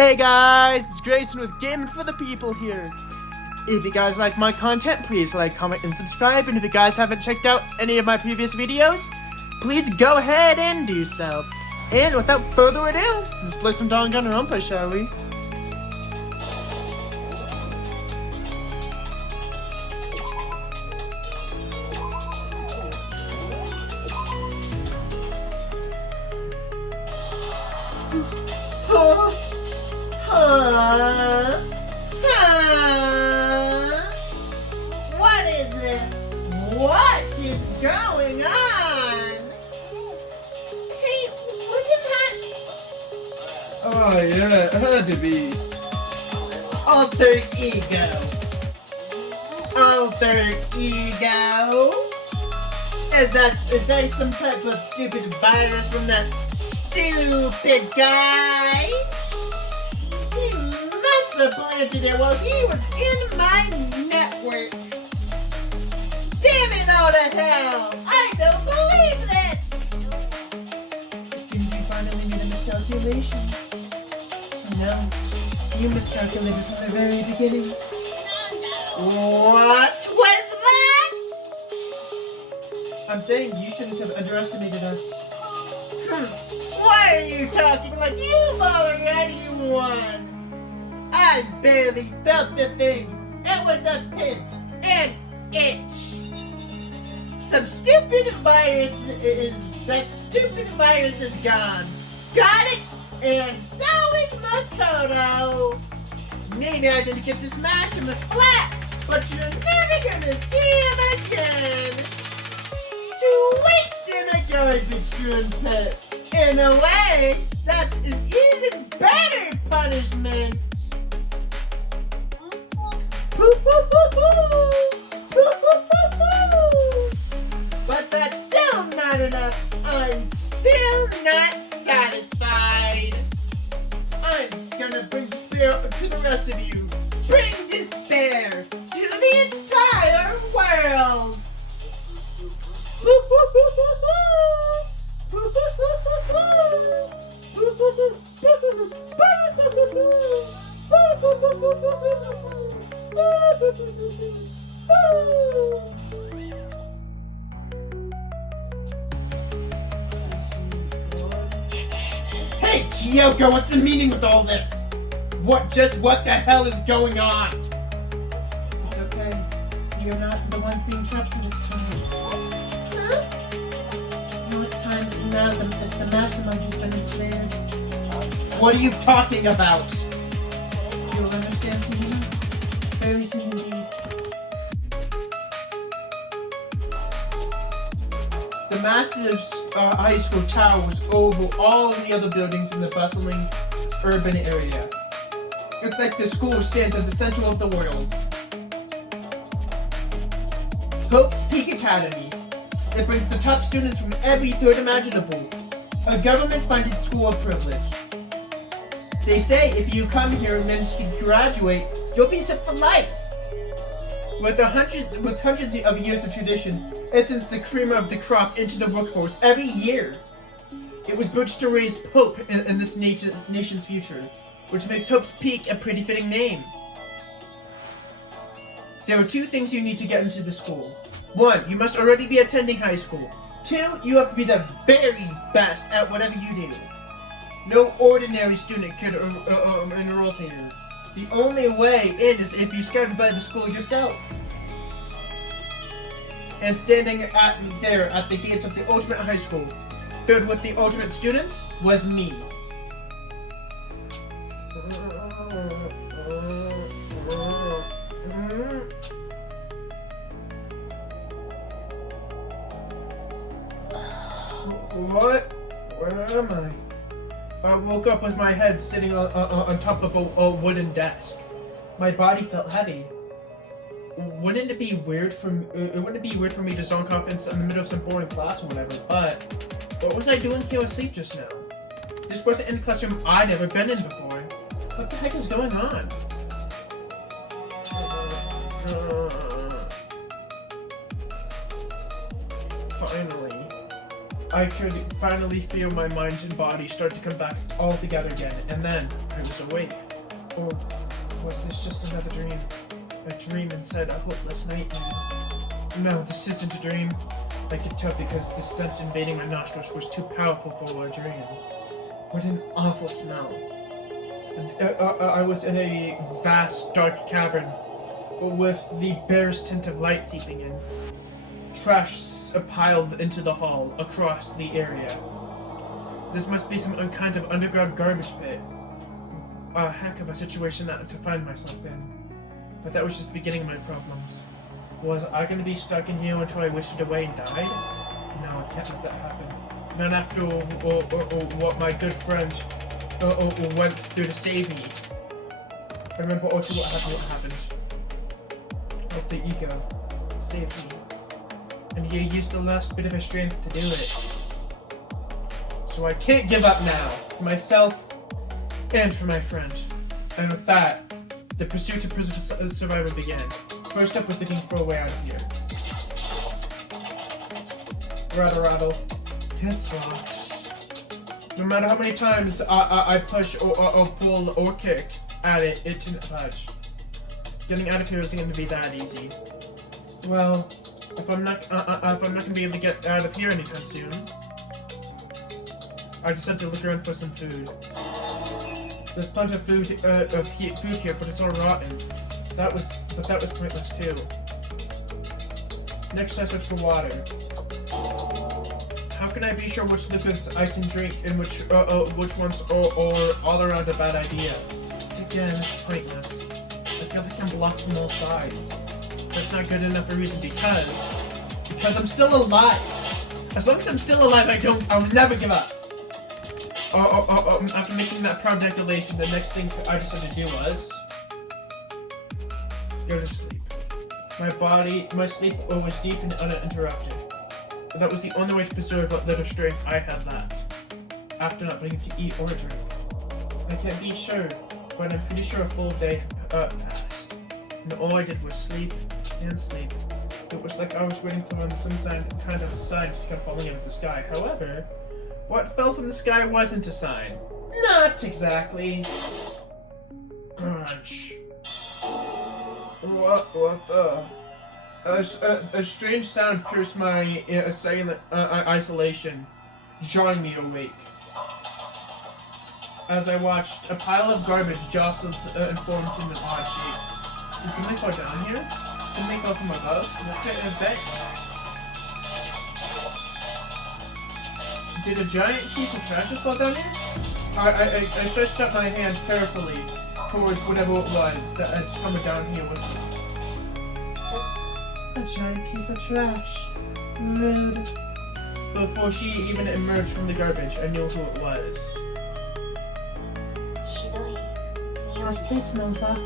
Hey guys, it's Grayson with Gaming for the People here. If you guys like my content, please like, comment, and subscribe. And if you guys haven't checked out any of my previous videos, please go ahead and do so. And without further ado, let's play some Danganronpa, shall we? What is this? What is going on? Hey, wasn't that Oh yeah, it had to be. alter ego? Alter ego? Is that some type of stupid virus from that stupid guy? He must have planted it while he was in my network. Damn it all to hell! I don't believe this! It seems you finally made a miscalculation. No, you miscalculated from the very beginning. What was that? I'm saying you shouldn't have underestimated us. Why are you talking like you've already won? I barely felt the thing. It was a pinch, an itch. That stupid virus is gone. Got it? And so is Makoto. Maybe I didn't get to smash him flat, but you're never gonna see him again. To waste in a garbage pit. In a way, that's an even better punishment. But that's still not enough. I'm still not satisfied. I'm just gonna bring despair to the rest of you. Bring despair to the entire world. Hey, Kyoko, what's the meaning with all this? What the hell is going on? It's okay. You're not the ones being trapped for this time. No, it's time. Now it's the mastermind who's been ensnared. What are you talking about? You'll understand soon enough. Very soon indeed. The massive high school tower was over all of the other buildings in the bustling urban area. It's like the school stands at the center of the world. Hope's Peak Academy. It brings the top students from every field imaginable. A government-funded school of privilege. They say if you come here and manage to graduate, you'll be set for life. With hundreds of years of tradition, it sends the cream of the crop into the workforce every year. It was built to raise hope in this nation's future, which makes Hope's Peak a pretty fitting name. There are two things you need to get into the school. 1, you must already be attending high school. 2, you have to be the very best at whatever you do. No ordinary student could enroll here. The only way in is if you scouted by the school yourself. And standing there at the gates of the ultimate high school, filled with the ultimate students, was me. What? Where am I? I woke up with my head sitting on top of a wooden desk. My body felt heavy. Wouldn't it be weird for me to zonk off in the middle of some boring class or whatever? But what was I doing here asleep just now? This wasn't in a classroom I'd never been in before. What the heck is going on? Finally. I could finally feel my mind and body start to come back all together again, and then I he was awake. Or was this just another dream? A dream inside a hopeless nightmare? No, this isn't a dream. I could tell because the stench invading my nostrils was too powerful for a dream. What an awful smell. I was in a vast, dark cavern with the barest tint of light seeping in. Trash piled into the hall across the area. This must be some kind of underground garbage pit. A heck of a situation to find myself in. But that was just the beginning of my problems. Was I going to be stuck in here until I wished away and died? No, I can't let that happen. Not after what my good friend went through to save me. I remember all too what happened. Of the ego saved me. And he used the last bit of his strength to do it. So I can't give up now. For myself and for my friend. And with that, the pursuit of survival began. First up was looking for a way out of here. Rattle. It's locked. No matter how many times I push or pull or kick at it, it didn't budge. Getting out of here isn't going to be that easy. Well, if I'm not going to be able to get out of here anytime soon, I just had to look around for some food. There's plenty of food here, but it's all rotten. That was pointless too. Next, I searched for water. How can I be sure which liquids I can drink and which ones are all around a bad idea? Again, pointless. I feel like I'm blocked from all sides. That's not good enough a reason because I'm still alive. As long as I'm still alive, I'll never give up. After making that proud declaration, the next thing I decided to do was go to sleep. My sleep was deep and uninterrupted. But that was the only way to preserve what little strength I had left, after not being able to eat or drink. I can't be sure, but I'm pretty sure a full day passed. And all I did was sleep and sleep. It was like I was waiting for some kind of a sign to come falling out of the sky. However, what fell from the sky wasn't a sign. Not exactly. Crunch. What the? A strange sound pierced my isolation, jarring me awake. As I watched, a pile of garbage jostled and formed in an odd shape. Did something fall down here? Something fell from above? I bet. Did a giant piece of trash just fall down here? I stretched out my hand carefully towards whatever it was that had come down here with me. A giant piece of trash. Rude. Before she even emerged from the garbage, I knew who it was. This place smells awful.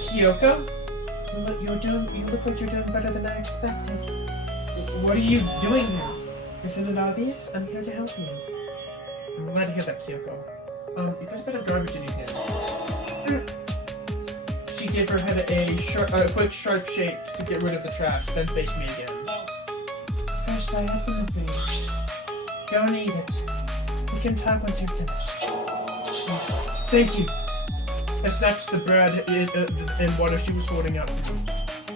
Kyoko? You look like you're doing better than I expected. What are you doing here? Isn't it obvious? I'm here to help you. I'm glad to hear that, Kyoko. You got a bit of garbage in your hand. She gave her head a quick, sharp shake to get rid of the trash, then faced me again. First, I have something for you. Don't eat it. We can talk once you're finished. Thank you. I snatched the bread and water she was holding out for me,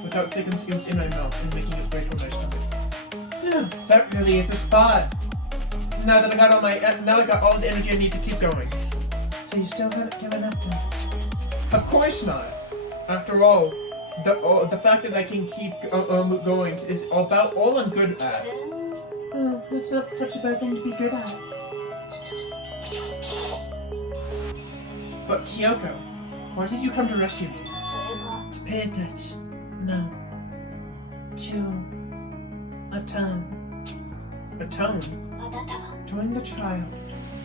without sticking skins in my mouth and making its way toward my stomach. That really is the spot. Now that I got all the energy I need to keep going. So you still haven't given up then? Of course not. After all, the fact that I can keep going is about all I'm good at. Well, that's not such a bad thing to be good at. But Kyoko, why did you come to rescue me? To pay a debt. No. To a tone. A tone? During the trial,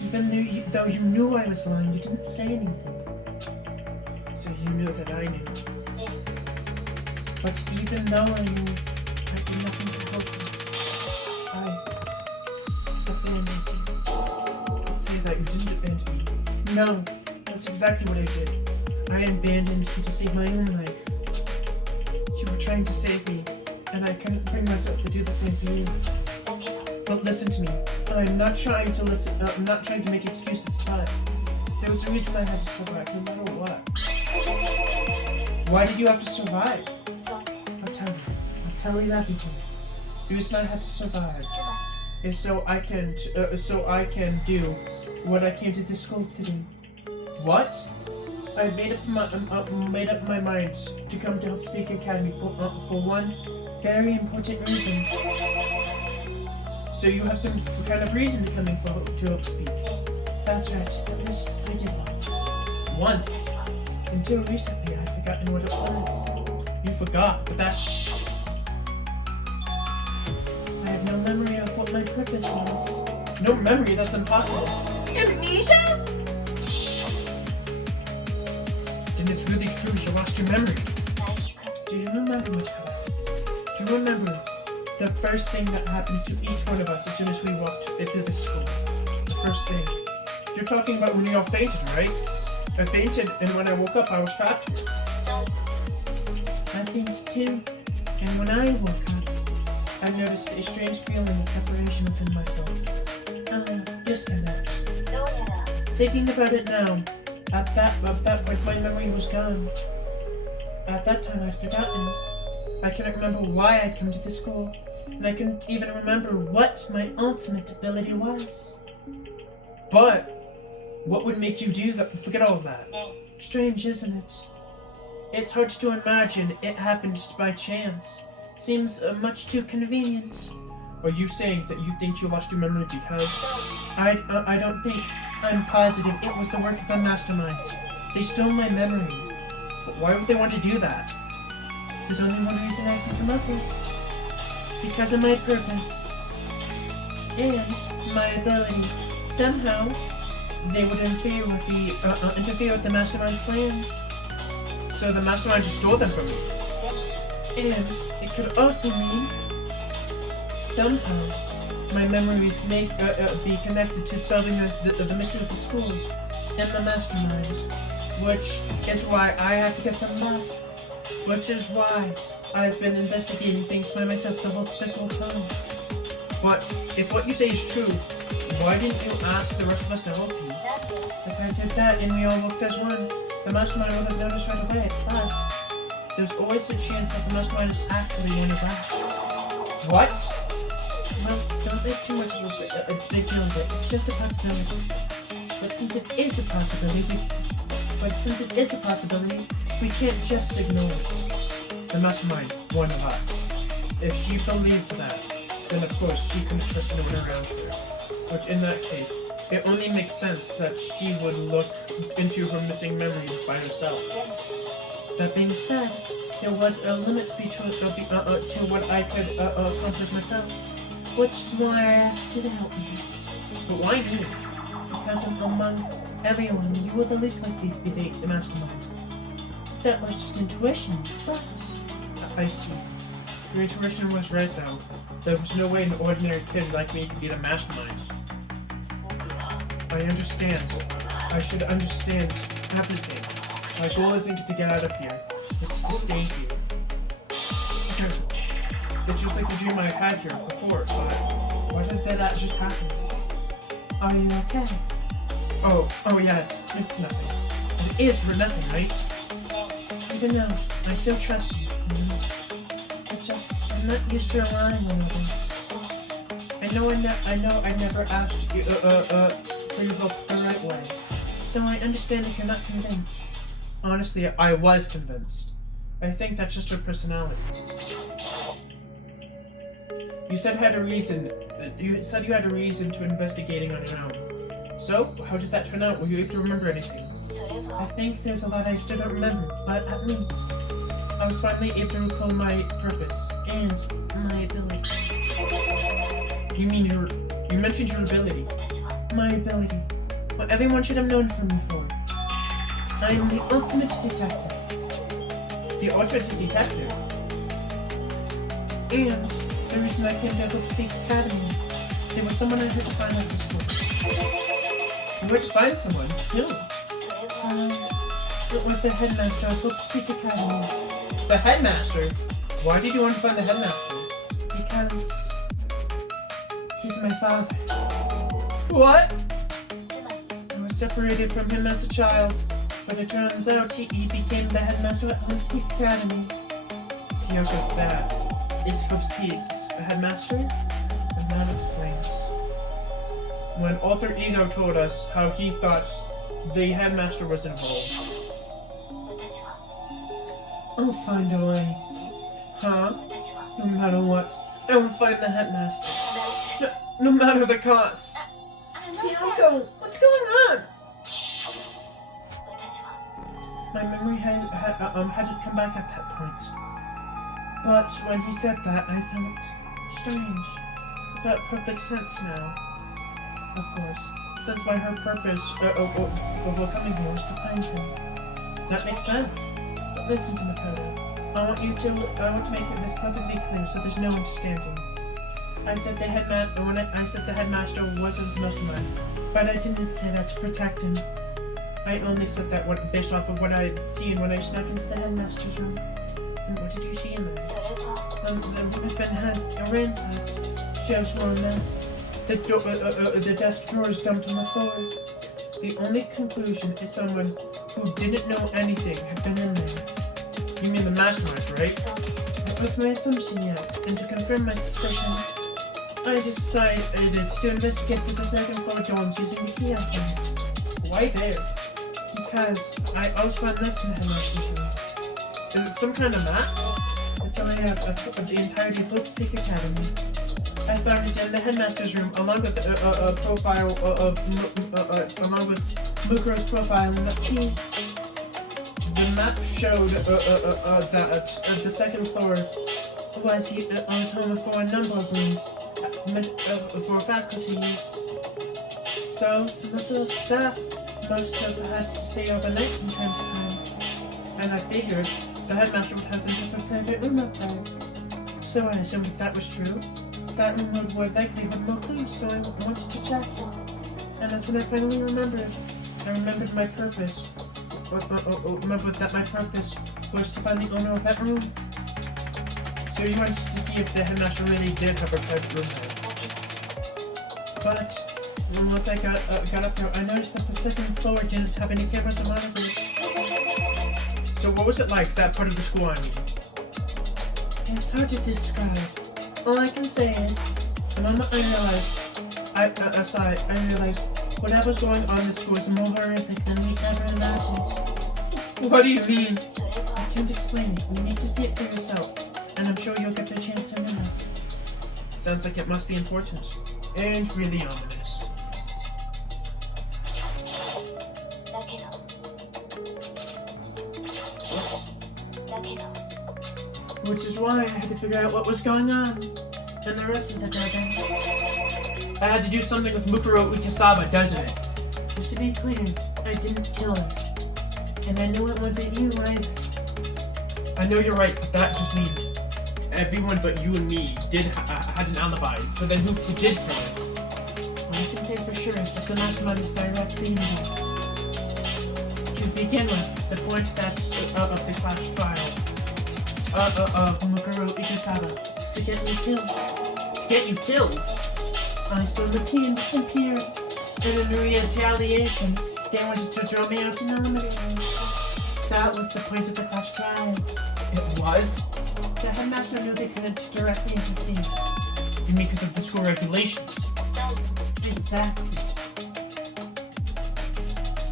even though you knew I was lying, you didn't say anything. So you knew that I knew. But even though I knew, I did nothing to help you. I abandoned you. Don't say that, you didn't abandon me. No, that's exactly what I did. I abandoned you to save my own life. You were trying to save me, and I couldn't bring myself to do the same for you. But listen to me. I'm not trying to make excuses, but There was a reason I had to survive, no matter what. Why did you have to survive? I'll tell you. I'll tell you everything. The reason I had to survive is so I can do what I came to this school to do. What? I made up my mind to come to Hope Speak Academy for one very important reason. So you have some kind of reason to come in to Hope Speak. That's right. At least I did once. Until recently, I'd forgotten what it was. You forgot, but that's... I have no memory of what my purpose was. No memory? That's impossible. Amnesia? Then it's really true, you lost your memory. Do you remember, Makoto? Do you remember the first thing that happened to each one of us as soon as we walked into the school? The first thing. You're talking about when you all fainted, right? I fainted, and when I woke up, I was trapped here. I fainted too, and when I woke up, I noticed a strange feeling of separation within myself. Disconnect. Thinking about it now, at that point, my memory was gone. At that time, I'd forgotten. I couldn't remember why I'd come to the school, and I couldn't even remember what my ultimate ability was. But what would make you do that? Forget all of that. Strange, isn't it? It's hard to imagine it happened by chance. Seems much too convenient. Are you saying that you think you lost your memory because... I don't think. I'm positive it was the work of the mastermind. They stole my memory. But why would they want to do that? There's only one reason I can come up with. Because of my purpose. And my ability. Somehow, they would interfere with the mastermind's plans. So the mastermind just stole them from me. And it could also mean somehow my memories may be connected to solving the mystery of the school and the mastermind, which is why I have to get them back. Which is why I've been investigating things by myself this whole time. But if what you say is true, why didn't you ask the rest of us to help you? If I did that and we all worked as one, the mastermind would have noticed right away. Plus, there's always a chance that the mastermind is actually one of us. What? Well, don't make too much of a big deal of it. It's just a possibility. But since it is a possibility, we can't just ignore it. The mastermind, one of us. If she believed that, then of course she couldn't trust anyone around her. Which in that case, it only makes sense that she would look into her missing memory by herself. That being said, there was a limit to what I could accomplish myself, which is why I asked you to help me. But why me? Because among everyone, you were the least likely to be the mastermind. That was just intuition, but... I see. Your intuition was right though. There was no way an ordinary kid like me could be the mastermind. I understand. I should understand everything. My goal isn't to get out of here. It's to stay here. It's just like the dream I had here before, but why did that just happen? Are you okay? Oh yeah, it's nothing. It is for nothing, right? Even though I still trust you, I'm not used to relying on others. I know I never asked you for your help the right way, so I understand if you're not convinced. Honestly, I was convinced. I think that's just her personality. You said you had a reason to investigating on your own. So, how did that turn out? Were you able to remember anything? I think there's a lot I still don't remember, but at least I was finally able to recall my purpose and my ability. You mentioned your ability. My ability. What everyone should have known from me for. I am the ultimate detective. The ultimate detective? And the reason I came to Hope Speak Academy, there was someone I had to find at the school. You had to find someone? Who? It was the headmaster of Hope Speak Academy. The headmaster? Why did you want to find the headmaster? Because he's my father. What? I was separated from him as a child, but it turns out he became the headmaster at Hope's Peak Academy. Kyoko's dad is Hope's Peak's headmaster, and that explains. When Alter Ego told us how he thought the headmaster was involved. 私は I'll find a way. Huh? 私は No matter what, I will find the headmaster. 必ず No matter the cost. あのさ Kyoko, what's going on? 私は My memory hadn't come back at that point. But when he said that, I felt strange. It felt perfect sense now. Of course, since my whole purpose of coming here was to find him. That makes sense. But listen to Makoto. I want to make this perfectly clear so there's no understanding. I said the headmaster wasn't the mastermind, but I didn't say that to protect him. I only said that based off of what I had seen when I snuck into the headmaster's room. Then what did you see in there? それが The room had been ransacked. Shelves were a mess. The desk drawers dumped on the floor. The only conclusion is someone who didn't know anything had been in there. You mean the mastermind, right? そう That was my assumption, yes. And to confirm my suspicion, I decided to investigate through the second floor dorms using the key I found. Why there? Because I also found this in the headmaster's room. Is it some kind of map? It's a layout of the entirety of Hope's Peak Academy. I found it in the headmaster's room along with a profile along with Mukuro's profile and the key. The map showed that the second floor was home for a number of rooms meant for faculty use. So some of the staff must have had to stay overnight from time to time. And I figured the headmaster would have some type of private room up there. So I assumed if that was true, that room would likely hold more clues, so I wanted to check. And that's when I finally remembered. I remembered my purpose. Remembered that my purpose was to find the owner of that room. So you wanted to see if the headmaster really did have a private room there. But once I got up there, I noticed that the second floor didn't have any cameras or monitors. So what was it like, that part of the school, I mean? It's hard to describe. All I can say is, the moment I realized whatever's going on in the school is more horrific than we ever imagined. What do you mean? それが I can't explain it. You need to see it for yourself, and I'm sure you'll get the chance to know. Sounds like it must be important, and really ominous. だけど Oops. だけど Which is why I had to figure out what was going on, and the rest of the day. I had to do something with Mukuro Ukasaba, doesn't it? Just to be clear, I didn't kill her. And I know it wasn't you either. I know you're right, but that just means everyone but you and me had an alibi, so then who did kill her? All I can say for sure is that the mastermind is directly involved. To begin with, the point of the clash trial of Mukuro Ukasaba is to get me killed. To get you killed? I stole the key and disappeared. And in retaliation, they wanted to draw me out to nominate me. That was the point of the clash trial. It was? The headmaster knew they couldn't directly interfere. You mean because of the school regulations? そう Exactly.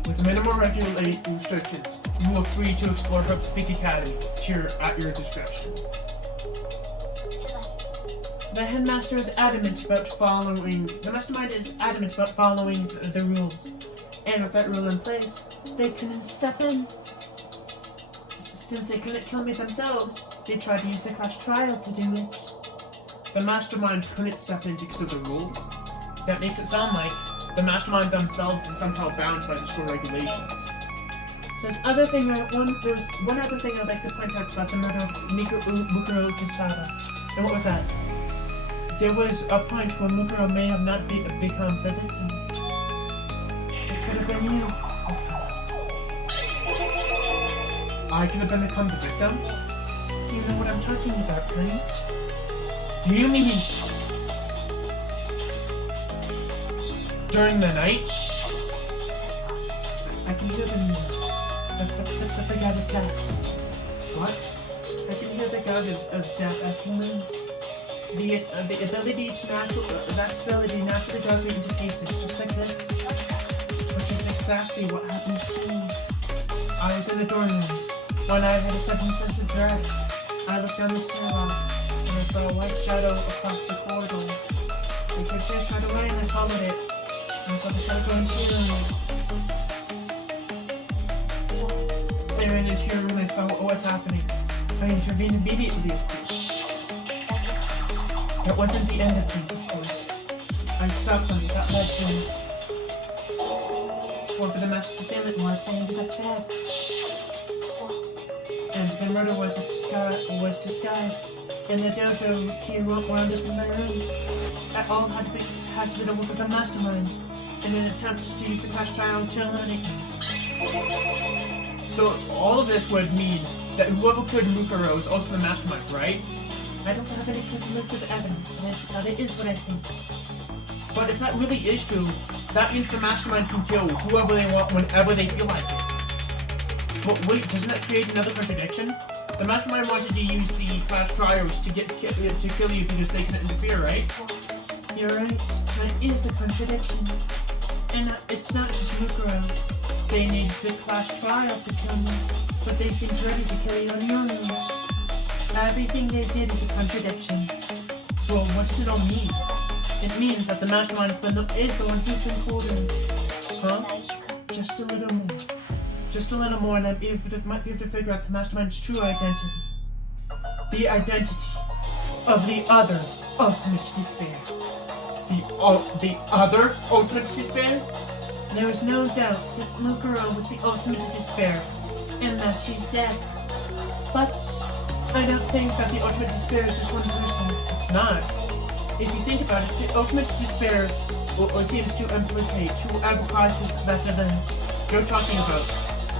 With minimal restrictions, you are free to explore Hope's Peak Academy at your discretion. つまり The headmaster is adamant about following. The mastermind is adamant about following the rules, and with that rule in place, they couldn't step in. Since they couldn't kill me themselves, they tried to use the clash trial to do it. The mastermind couldn't step in because of the rules. That makes it sound like the mastermind themselves is somehow bound by the school regulations. There's one other thing I'd like to point out about the murder of Mukuro Ukasaba. And what was that? There was a point where Mukuro may have not become the victim. It could have been you. I could have become the victim? You know what I'm talking about, right? Do you mean during the night? 私は I can hear them now. The footsteps of the god of death. What? I can hear the god of death as he moves. The ability to that ability naturally draws me into cases just like this. Which is exactly what happened to me. I was in the dorm rooms when I had a sudden sense of dread. I looked down the stairwell and I saw a white shadow across the corridor. The kid chased right away and I followed it. And I saw the shadow go into your room. I ran into your room and I saw what was happening. I intervened immediately, of course. It wasn't the end of things, of course. I stopped them. That led to whoever the master assailant was, they ended up dead. And the murder was disguised in the dojo key wound up in my room. That all has to be the work of a mastermind in an attempt to use the class trial to eliminate me. So all of this would mean that whoever killed Mukuro is also the mastermind, right? I don't have any conclusive evidence, but it is what I think. But if that really is true, that means the mastermind can kill whoever they want whenever they feel like it. But wait, doesn't that create another contradiction? The mastermind wanted to use the class trials to kill you because they couldn't interfere, right? You're right, that is a contradiction. And it's not just Mukuro. They needed the class trial to kill me, but they seemed ready to kill you on your own. Everything they did is a contradiction. So what does it all mean? It means that the mastermind is the one who's been called in. Huh? Just a little more. Just a little more and I might be able to figure out the mastermind's true identity. The identity of the other ultimate despair. The other ultimate despair? There is no doubt that Mukuro was the ultimate despair, and that she's dead. But I don't think that the ultimate despair is just one person. It's not. If you think about it, the ultimate despair seems to implicate whoever causes that event you're talking about.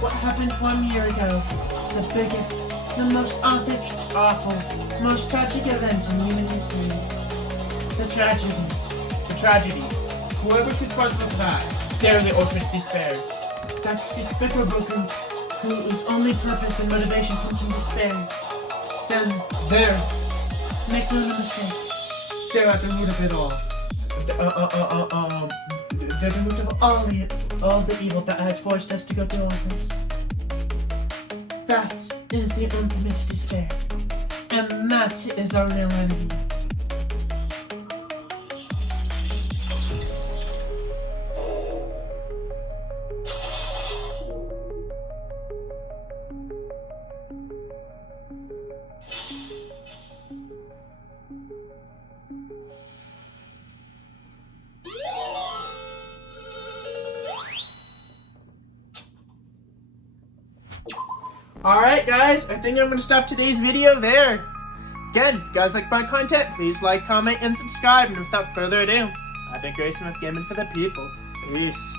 What happened 1 year ago? The biggest, the most awful, most tragic event in human history. The tragedy. Whoever's responsible for that, they're the ultimate despair. That despicable group whose only purpose and motivation comes from despair. Then, make no mistake, they're at the root of it all. They're the root of all the evil that has forced us to go through all this. That is the ultimate despair. And that is our real enemy. Alright guys, I think I'm going to stop today's video there. Again, if you guys like my content, please like, comment, and subscribe. And without further ado, I've been Grayson with Gaming for the People. Peace.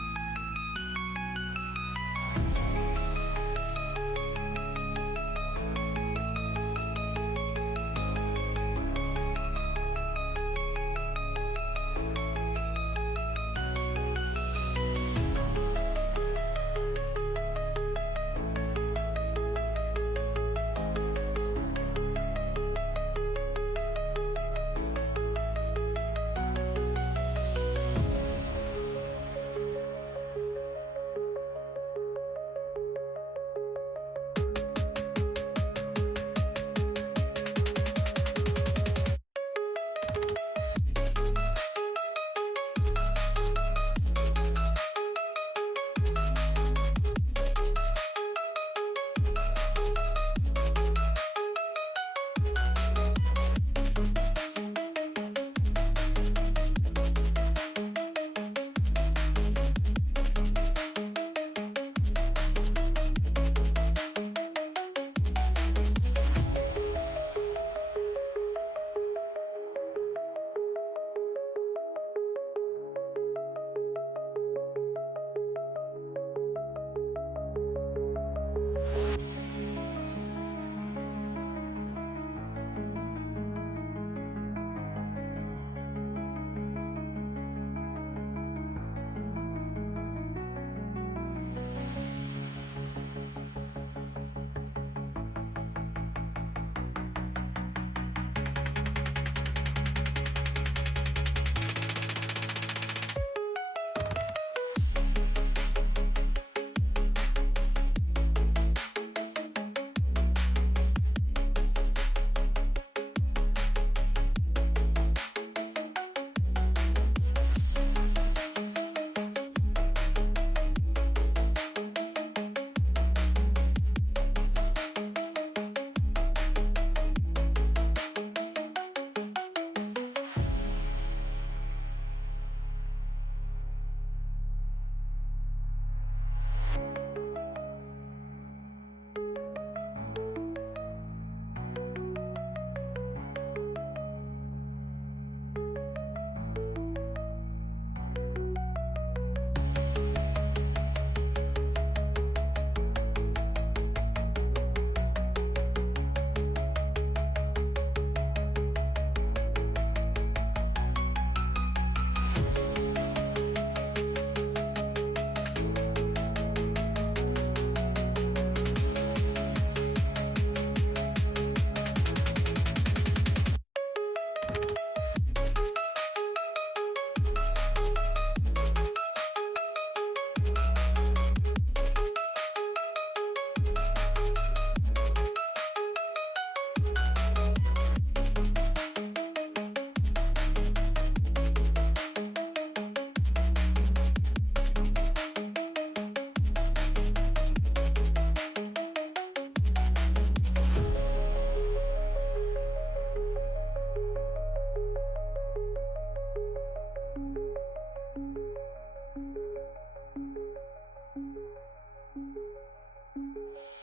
よ